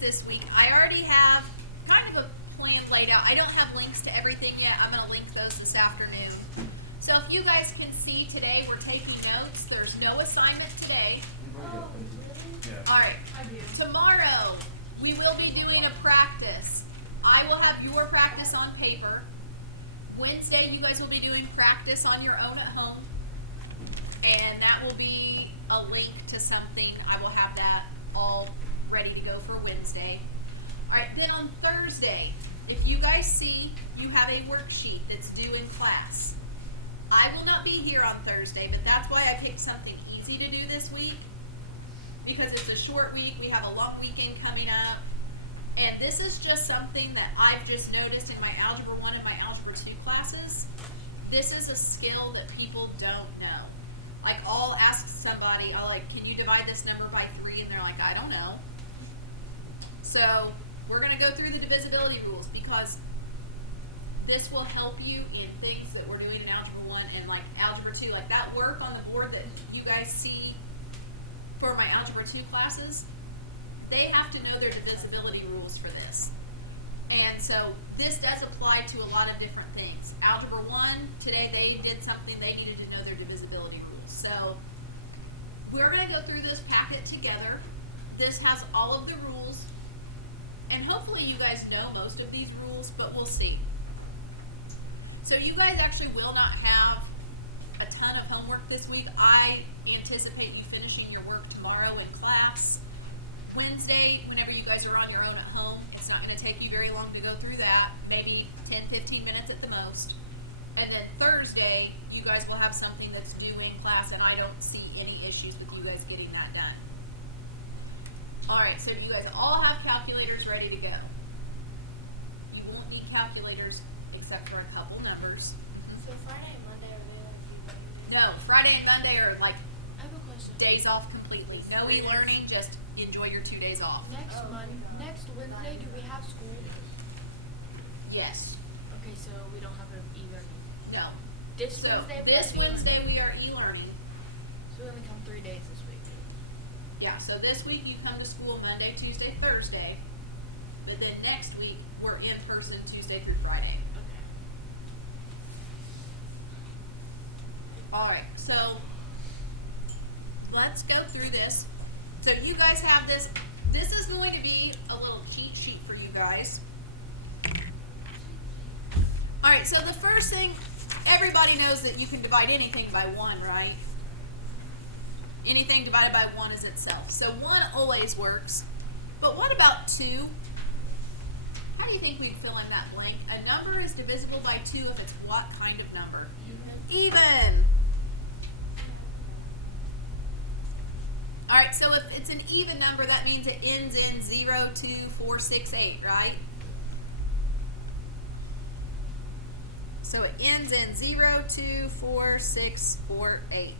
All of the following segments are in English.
this week. I already have kind of a plan laid out. I don't have links to everything yet. I'm going to link those this afternoon. So if you guys can see today, we're taking notes. There's no assignment today. Oh, really? Yeah. All right. I do. Tomorrow, we will be doing a practice. I will have your practice on paper. Wednesday, you guys will be doing practice on your own at home. And that will be a link to something. I will have that all ready to go for Wednesday. All right, then on Thursday, if you guys see, you have a worksheet that's due in class. I will not be here on Thursday, but that's why I picked something easy to do this week, because it's a short week. We have a long weekend coming up. And this is just something that I've just noticed in my Algebra 1 and my Algebra 2 classes. This is a skill that people don't know. Like, I'll ask somebody, can you divide this number by 3? And they're like, I don't know. So, we're going to go through the divisibility rules, because this will help you in things that we're doing in Algebra 1 and, like, Algebra 2. Like, that work on the board that you guys see for my Algebra 2 classes, they have to know their divisibility rules for this. And so this does apply to a lot of different things. Algebra 1, today they did something, they needed to know their divisibility rules. So we're going to go through this packet together. This has all of the rules. And hopefully you guys know most of these rules, but we'll see. So you guys actually will not have a ton of homework this week. I anticipate you finishing your work tomorrow in class. Wednesday, whenever you guys are on your own at home, it's not going to take you very long to go through that, maybe 10-15 minutes at the most. And then Thursday, you guys will have something that's due in class, and I don't see any issues with you guys getting that done. Alright, so you guys all have calculators ready to go. You won't need calculators except for a couple numbers. So Friday and Monday are really No, Friday and Monday are like I have a question. days off completely. No e-learning, just enjoy your 2 days off. Next next Wednesday, do we have school? Yes. Okay, so we don't have an e-learning. No. This So Wednesday. this Wednesday we are e-learning. So we only come 3 days this week. Yeah, so this week you come to school Monday, Tuesday, Thursday. But then next week we're in person Tuesday through Friday. Okay. Alright, so let's go through this. So you guys have this. This is going to be a little cheat sheet for you guys. Alright, so the first thing, everybody knows that you can divide anything by 1, right? Anything divided by 1 is itself. So 1 always works. But what about 2? How do you think we'd fill in that blank? A number is divisible by 2 if it's what kind of number? Even. Alright, so if it's an even number, that means it ends in 0, 2, 4, 6, 8, right? So it ends in 0, 2, 4, 6, 4, 8.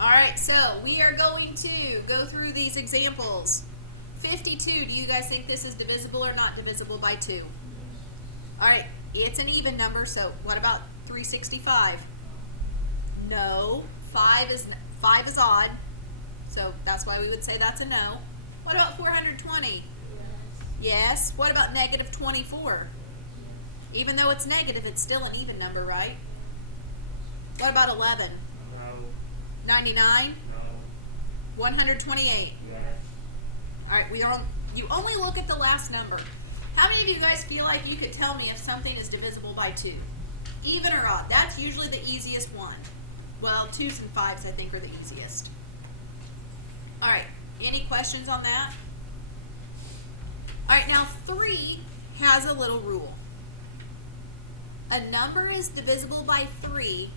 Alright, so we are going to go through these examples. 52, do you guys think this is divisible or not divisible by 2? Alright, it's an even number, so what about 365? No. 5 is odd, so that's why we would say that's a no. What about 420? Yes. What about negative 24? Even though it's negative, it's still an even number, right? What about 11? No. 99? No. 128? Yes. Alright, you only look at the last number. How many of you guys feel like you could tell me if something is divisible by 2? Even or odd? That's usually the easiest one. Well, 2s and 5s I think are the easiest. Alright, any questions on that? Alright, now 3 has a little rule. A number is divisible by 3.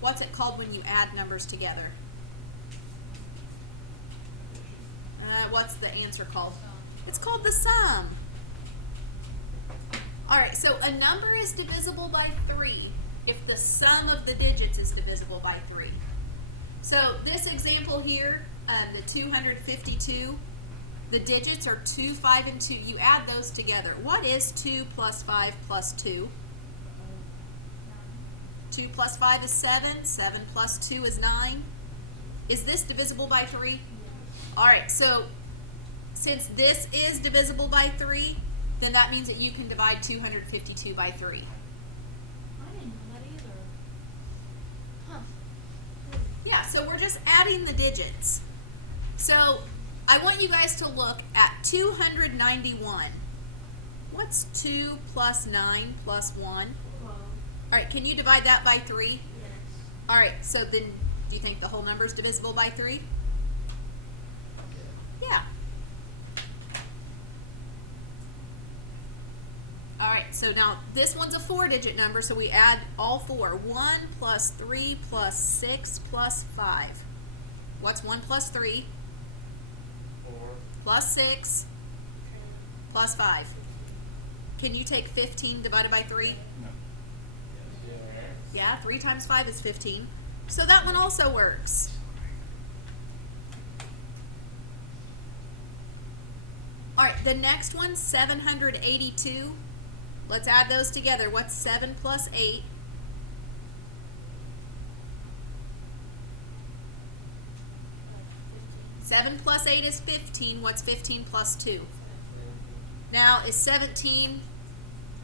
What's it called when you add numbers together? What's the answer called? It's called the sum. Alright, so a number is divisible by 3 if the sum of the digits is divisible by 3. So this example here, the 252, the digits are 2, 5, and 2. You add those together. What is 2 plus 5 plus 2? 2 plus 5 is 7. 7 plus 2 is 9. Is this divisible by 3? Alright, so since this is divisible by 3, then that means that you can divide 252 by 3. I didn't know that either. Huh. Yeah, so we're just adding the digits. So I want you guys to look at 291. What's 2 plus 9 plus 1? 12. Alright, can you divide that by 3? Yes. Alright, so then do you think the whole number is divisible by 3? Yeah. Alright, so now this one's a 4-digit number, so we add all 4. 1 plus 3 plus 6 plus 5. What's 1 plus 3 4. plus 6 plus 5? Can you take 15 divided by 3? No. Yes. Yeah, 3 times 5 is 15. So that one also works. Alright, the next one, 782. Let's add those together. What's 7 plus 8? Seven plus 8 is 15. What's 15 plus 2? Now, is 17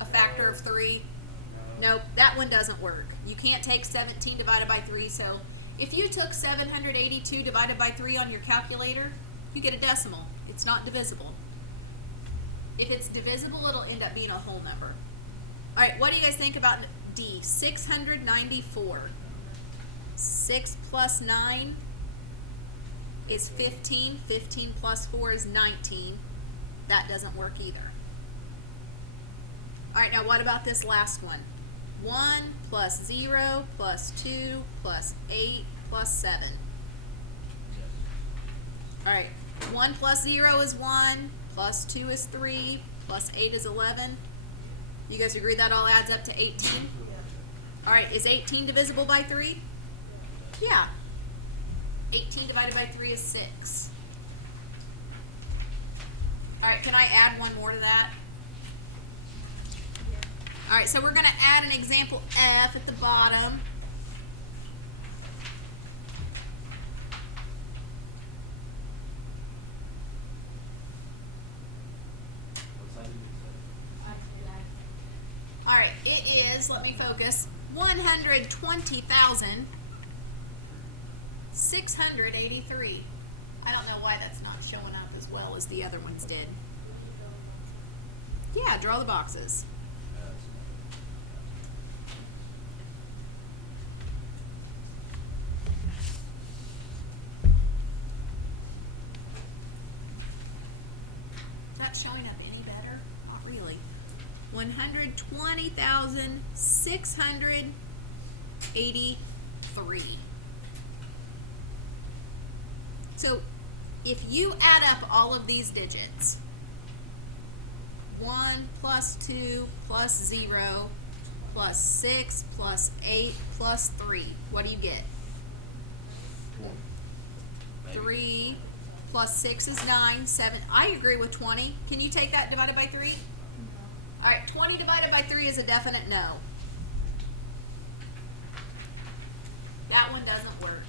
a factor of 3? Nope, that one doesn't work. You can't take 17 divided by 3, so if you took 782 divided by 3 on your calculator, you get a decimal. It's not divisible. If it's divisible, it'll end up being a whole number. Alright, what do you guys think about D? 694. 6 plus 9 is 15. 15 plus 4 is 19. That doesn't work either. Alright, now what about this last one? 1 plus 0 plus 2 plus 8 plus 7. Alright, 1 plus 0 is 1, plus 2 is 3, plus 8 is 11. You guys agree that all adds up to 18? Alright, is 18 divisible by 3? Yeah. 18 divided by 3 is 6. Alright, can I add one more to that? Alright, so we're going to add an example F at the bottom. Alright, it is, let me focus, 120,683. I don't know why that's not showing up as well as the other ones did. Yeah, draw the boxes. Is that showing up any better? Not really. 120,683. So if you add up all of these digits, 1 plus 2 plus 0 plus 6 plus 8 plus 3, what do you get? 3 plus 6 is 9, 7. I agree with 20. Can you take that divided by 3? No. Alright, 20 divided by 3 is a definite no. That one doesn't work.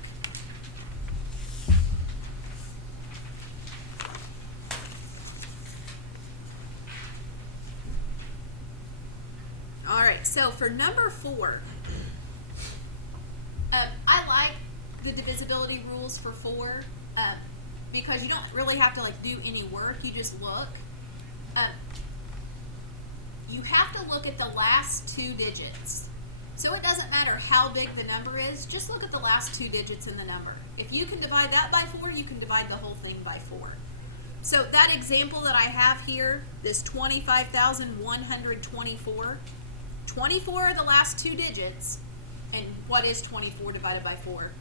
Alright, so for number 4, I like the divisibility rules for 4 because you don't really have to do any work, you just look. You have to look at the last 2 digits. So it doesn't matter how big the number is, just look at the last 2 digits in the number. If you can divide that by 4, you can divide the whole thing by 4. So that example that I have here, this 25,124, 24 are the last 2 digits, and what is 24 divided by 4?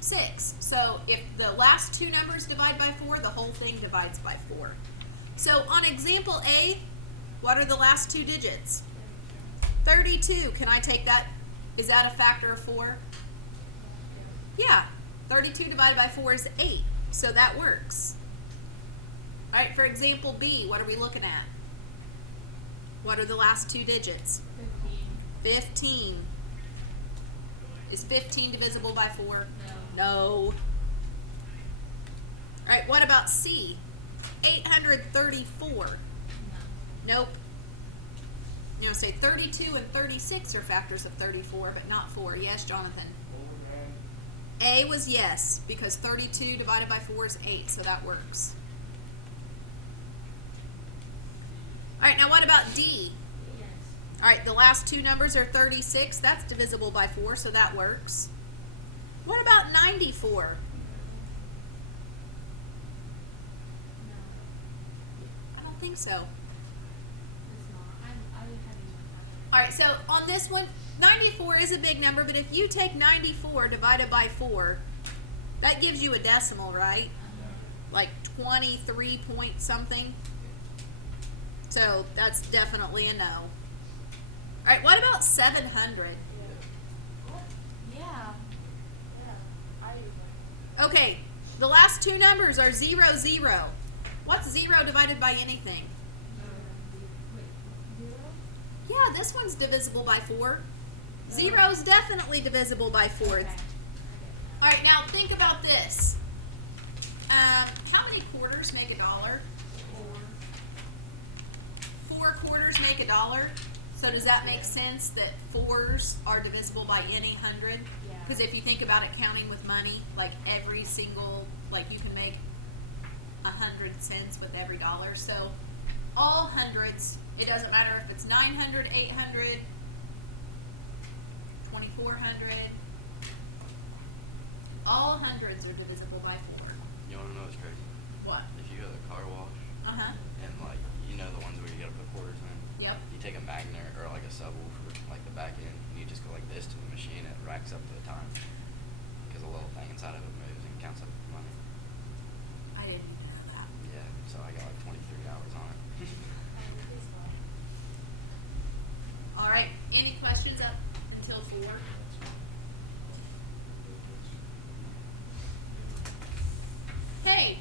6. So if the last 2 numbers divide by 4, the whole thing divides by 4. So on example A, what are the last 2 digits? 32. Can I take that? Is that a factor of 4? Yeah. 32 divided by 4 is 8. So that works. Alright, for example B, what are we looking at? What are the last 2 digits? 15. 15. Is 15 divisible by 4? No. No. Alright, what about C? 834. No. Nope. You know, say 32 and 36 are factors of 34, but not 4. Yes, Jonathan? A was yes, because 32 divided by 4 is 8, so that works. Alright, now what about D? Yes. Alright, the last two numbers are 36. That's divisible by 4, so that works. What about 94? No. I don't think so. It's not. I would have you look Alright, so on this one, 94 is a big number, but if you take 94 divided by 4, that gives you a decimal, right? Like 23 point something. So that's definitely a no. Alright, what about 700? Yeah. Okay, the last two numbers are 0, 0. What's 0 divided by anything? Wait, 0? Yeah, this one's divisible by 4. 0 is definitely divisible by 4. Okay. Alright, now think about this. How many quarters make $1? 4 quarters make $1. So does that make sense that 4s are divisible by any 100? Yeah. Because if you think about it counting with money, like every single, like you can make 100 cents with every dollar. So all hundreds, it doesn't matter if it's 900, 800, 2400. All hundreds are divisible by 4. You want to know what's crazy? What? If you go to the car wash Uh-huh. and like you know the ones where you gotta put quarters in. Yep. You take a magnet or like a subwoofer, like the back end, and you just go like this to the machine. It racks up to the time because a little thing inside of it moves and counts up the money. I didn't even know that. Yeah. So I got like 23 hours on it. All right. Any questions up until 4? Hey,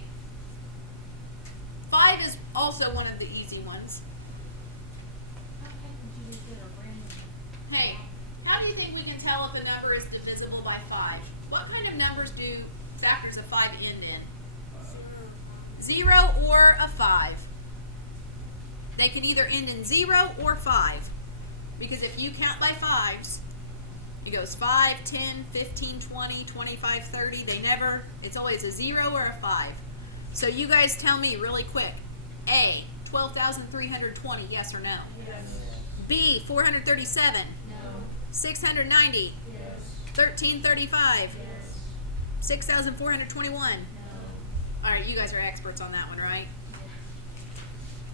5 is also one of the easy ones. Hey, how do you think we can tell if a number is divisible by 5? What kind of numbers do factors of 5 end in? 0 or a 5. They can either end in 0 or 5. Because if you count by 5s, it goes 5, 10, 15, 20, 25, 30. They never, it's always a 0 or a 5. So you guys tell me really quick. A, 12,320, yes or no? Yes. B, 437. No. 690. Yes. 1335. Yes. 6,421. No. All right, you guys are experts on that one, right?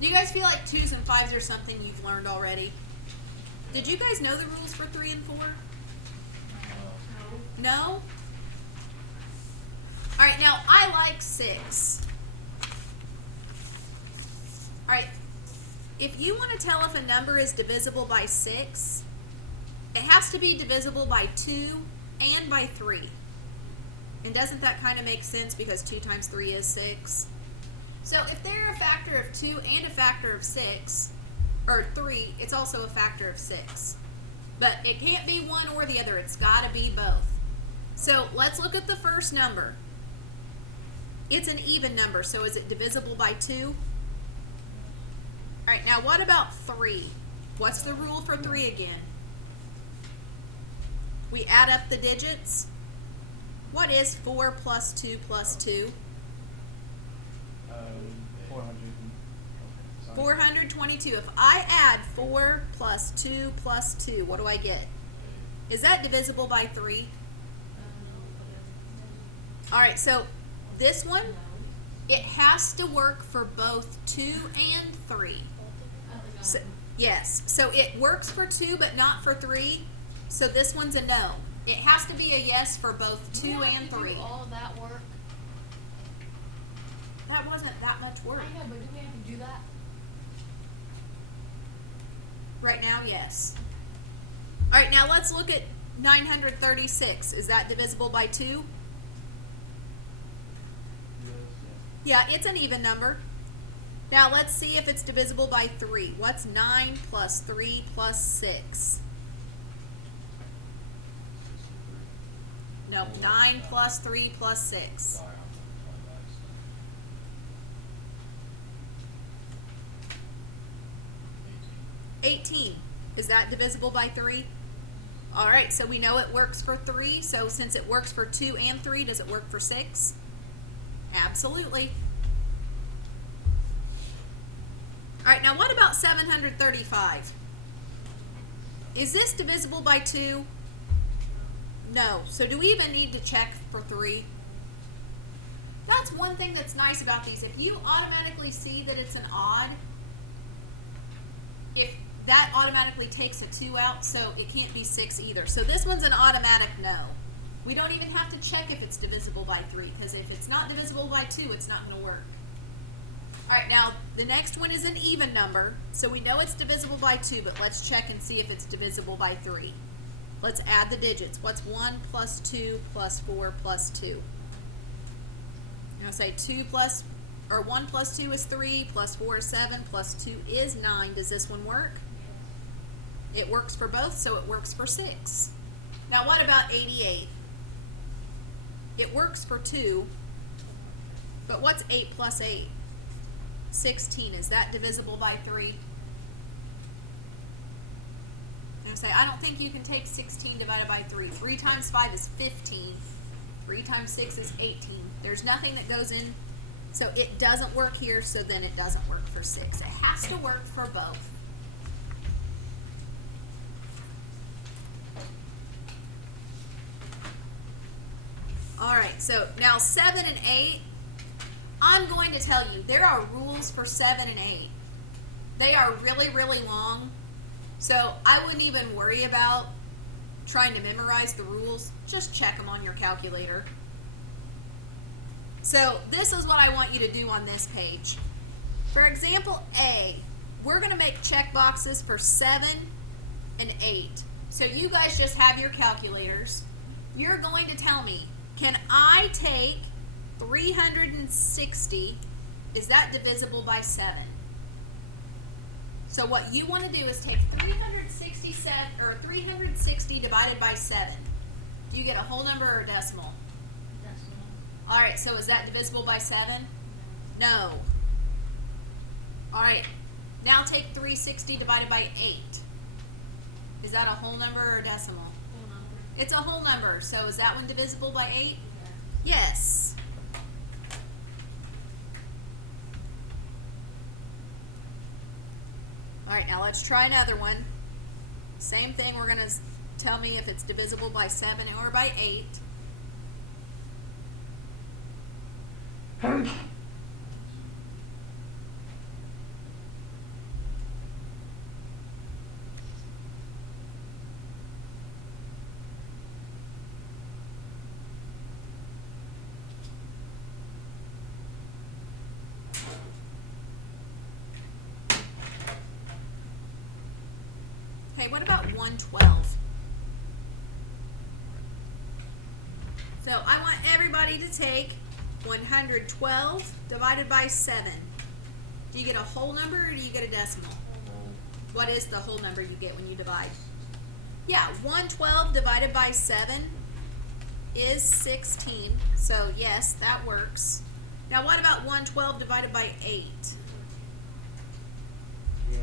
Do you guys feel like 2s and 5s are something you've learned already? Did you guys know the rules for 3 and 4? No. No? All right, now I like 6. All right, if you want to tell if a number is divisible by 6, it has to be divisible by 2 and by 3. And doesn't that kind of make sense because 2 times 3 is 6? So if they're a factor of 2 and a factor of 6, or 3, it's also a factor of 6. But it can't be one or the other. It's got to be both. So let's look at the first number. It's an even number, so is it divisible by 2? All right, now what about 3? What's the rule for 3 again? We add up the digits. What is 4 plus 2 plus 2? 400. 422. If I add 4 plus 2 plus 2, what do I get? Is that divisible by 3? All right, so this one, it has to work for both 2 and 3. So, yes, so it works for 2 but not for 3, so this one's a no. It has to be a yes for both 2 and 3. Do all of that work? That wasn't that much work. I know, but do we have to do that? Right now, yes. All right, now let's look at 936. Is that divisible by 2? Yeah, it's an even number. Now let's see if it's divisible by 3. What's 9 plus 3 plus 6? Nope, 9 plus 3 plus 6. Sorry, I'm by accident. 18. Is that divisible by 3? All right, so we know it works for 3. So since it works for 2 and 3, does it work for 6? Absolutely. All right, now what about 735? Is this divisible by 2? No. So do we even need to check for 3? That's one thing that's nice about these. If you automatically see that it's an odd, if that automatically takes a 2 out, so it can't be 6 either. So this one's an automatic no. We don't even have to check if it's divisible by 3, because if it's not divisible by 2, it's not going to work. All right, now the next one is an even number, so we know it's divisible by 2, but let's check and see if it's divisible by 3. Let's add the digits. What's 1 plus 2 plus 4 plus 2? I'll say 1 plus 2 is 3, plus 4 is 7, plus 2 is 9. Does this one work? It works for both, so it works for 6. Now what about 88? It works for 2, but what's 8 plus 8? 16. Is that divisible by 3? And say, I don't think you can take 16 divided by 3. 3 times 5 is 15. 3 times 6 is 18. There's nothing that goes in, so it doesn't work here, so then it doesn't work for 6. It has to work for both. Alright, so now 7 and 8, I'm going to tell you, there are rules for 7 and 8. They are really, really long, so I wouldn't even worry about trying to memorize the rules. Just check them on your calculator. So this is what I want you to do on this page. For example A, we're going to make check boxes for 7 and 8. So you guys just have your calculators. You're going to tell me, can I take 360, is that divisible by 7? So what you want to do is take 360 divided by 7. Do you get a whole number or a decimal? Decimal. All right, so is that divisible by 7? No. All right, now take 360 divided by 8. Is that a whole number or a decimal? Whole number. It's a whole number, so is that one divisible by 8? Yeah. Yes. All right, now let's try another one. Same thing, we're going to tell me if it's divisible by 7 or by 8. Okay, what about 112? So I want everybody to take 112 divided by 7. Do you get a whole number or do you get a decimal? What is the whole number you get when you divide? Yeah, 112 divided by 7 is 16. So yes, that works. Now what about 112 divided by 8? Yeah.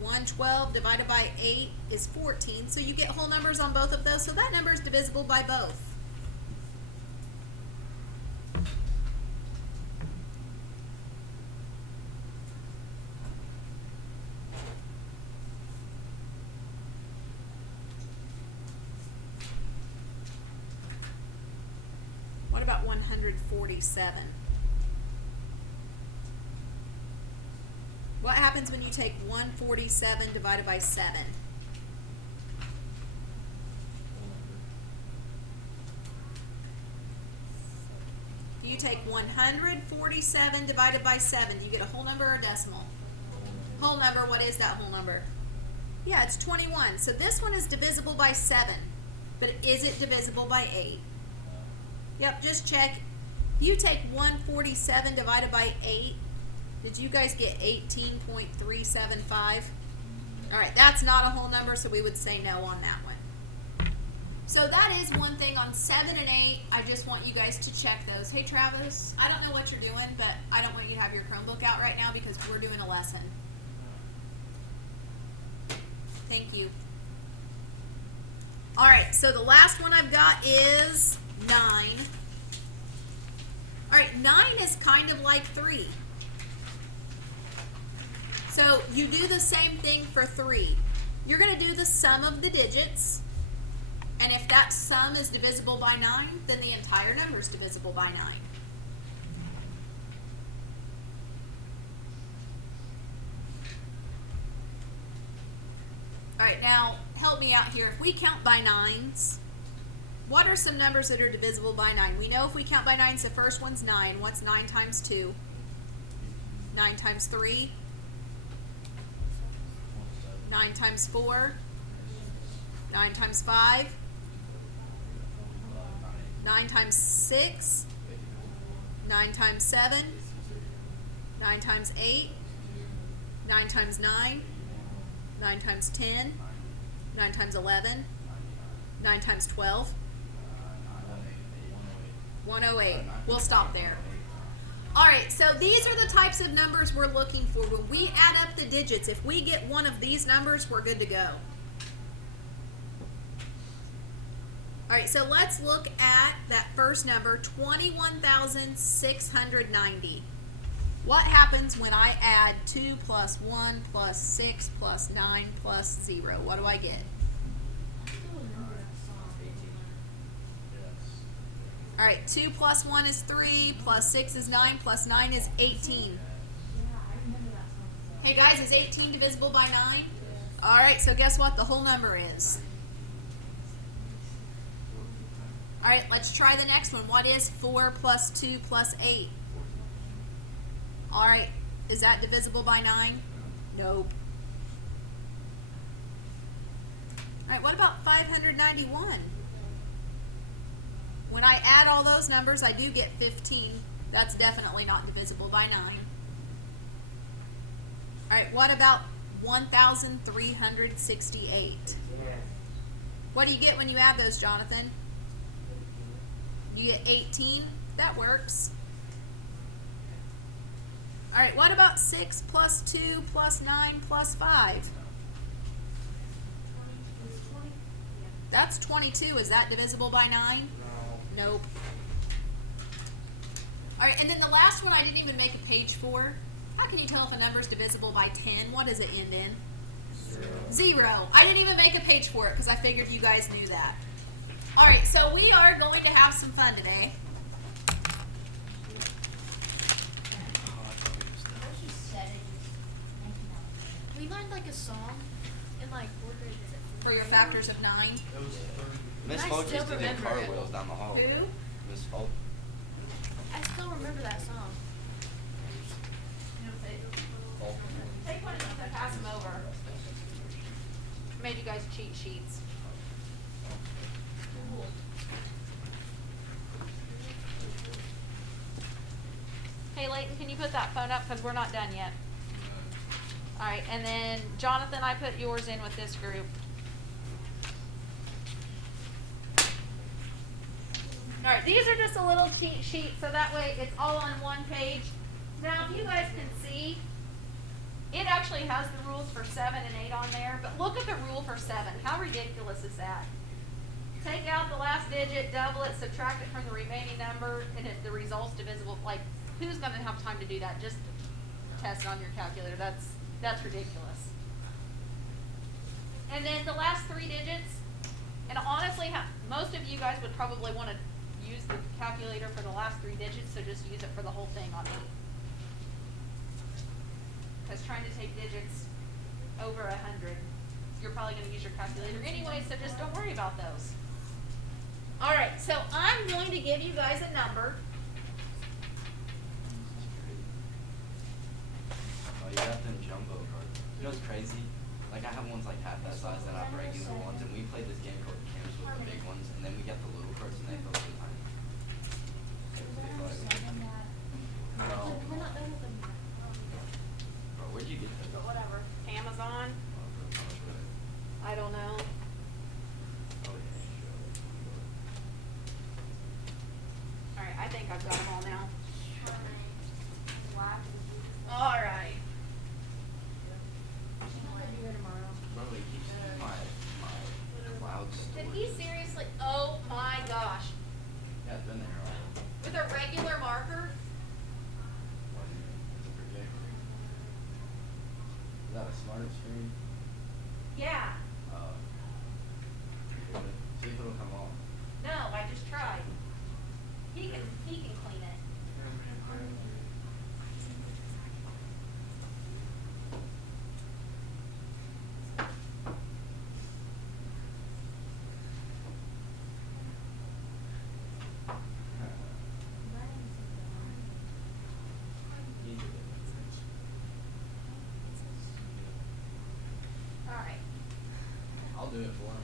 112 divided by 8 is 14. So you get whole numbers on both of those. So that number is divisible by both. What about 147? What happens when you take 147 divided by 7? If you take 147 divided by 7, do you get a whole number or a decimal? Whole number, what is that whole number? Yeah, it's 21. So this one is divisible by 7, but is it divisible by 8? Yep, just check. If you take 147 divided by 8, did you guys get 18.375? All right, that's not a whole number, so we would say no on that one. So that is one thing on 7 and 8. I just want you guys to check those. Hey Travis, I don't know what you're doing, but I don't want you to have your Chromebook out right now because we're doing a lesson. Thank you. All right, so the last one I've got is 9. All right, 9 is kind of like 3. So you do the same thing for 3. You're going to do the sum of the digits. And if that sum is divisible by 9, then the entire number is divisible by 9. All right, now help me out here. If we count by 9s, what are some numbers that are divisible by 9? We know if we count by 9s, the first one's 9. What's 9 times 2? 9 times 3? 9 times 4? 9 times 5? 9 times 6? 9 times 7? 9 times 8? 9 times 9? 9 times 10? 9 times 11? 9 times 12? 108. We'll stop there. All right, so these are the types of numbers we're looking for. When we add up the digits, if we get one of these numbers, we're good to go. All right, so let's look at that first number, 21,690. What happens when I add 2 plus 1 plus 6 plus 9 plus 0? What do I get? I still remember that song. Yes. All right, 2 plus 1 is 3, plus 6 is 9, plus 9 is 18. Yeah, I remember that song. Hey guys, is 18 divisible by 9? All right, so guess what the whole number is? All right, let's try the next one. What is 4 plus 2 plus 8? All right, is that divisible by 9? Nope. All right, what about 591? When I add all those numbers, I do get 15. That's definitely not divisible by 9. All right, what about 1,368? What do you get when you add those, Jonathan? You get 18. That works. All right, what about 6 plus 2 plus 9 plus 5? That's 22. Is that divisible by 9? No. Nope. All right, and then the last one I didn't even make a page for. How can you tell if a number is divisible by 10? What does it end in? 0. I didn't even make a page for it because I figured you guys knew that. All right, so we are going to have some fun today. We learned like a song in like 4th grade. Is it? For your factors of 9. It was 30. Miss I Folk still used to do remember it. cartwheels down the hall. Who? Miss Folk. I still remember that song. Take one of these and pass them over. Made you guys cheat sheets. Hey Layton, can you put that phone up because we're not done yet? All right, and then Jonathan, I put yours in with this group. All right, these are just a little cheat sheet, so that way it's all on one page. Now, if you guys can see, it actually has the rules for 7 and 8 on there, but look at the rule for 7. How ridiculous is that? Take out the last digit, double it, subtract it from the remaining number, and if the result's divisible, like, who's going to have time to do that? Just test it on your calculator. That's ridiculous. And then the last 3 digits, and honestly, most of you guys would probably want to use the calculator for the last 3 digits, so just use it for the whole thing on 8. Because trying to take digits over 100, you're probably going to use your calculator anyway, so just don't worry about those. All right, so I'm going to give you guys a number. Oh, you got them jumbo cards. You know what's crazy? Like I have ones like half that size that I have regular ones, and we played this game called Camps with the big ones, and then we got the little cards and they felt so tiny. No. We're not done with them yet. Bro, where'd you get that? But whatever. Amazon? How much were they? I don't know. Oh yeah, sure. now. All right. Bro, he keeps seeing my cloud Did storage. he seriously? Oh my gosh. Yeah, it's been there a while. With a regular marker? What do you mean? It's a projector. Is that a smart screen? Yeah. See if it'll come on. No, I just tried. He can clean it. You do it. All right. I'll do it for him.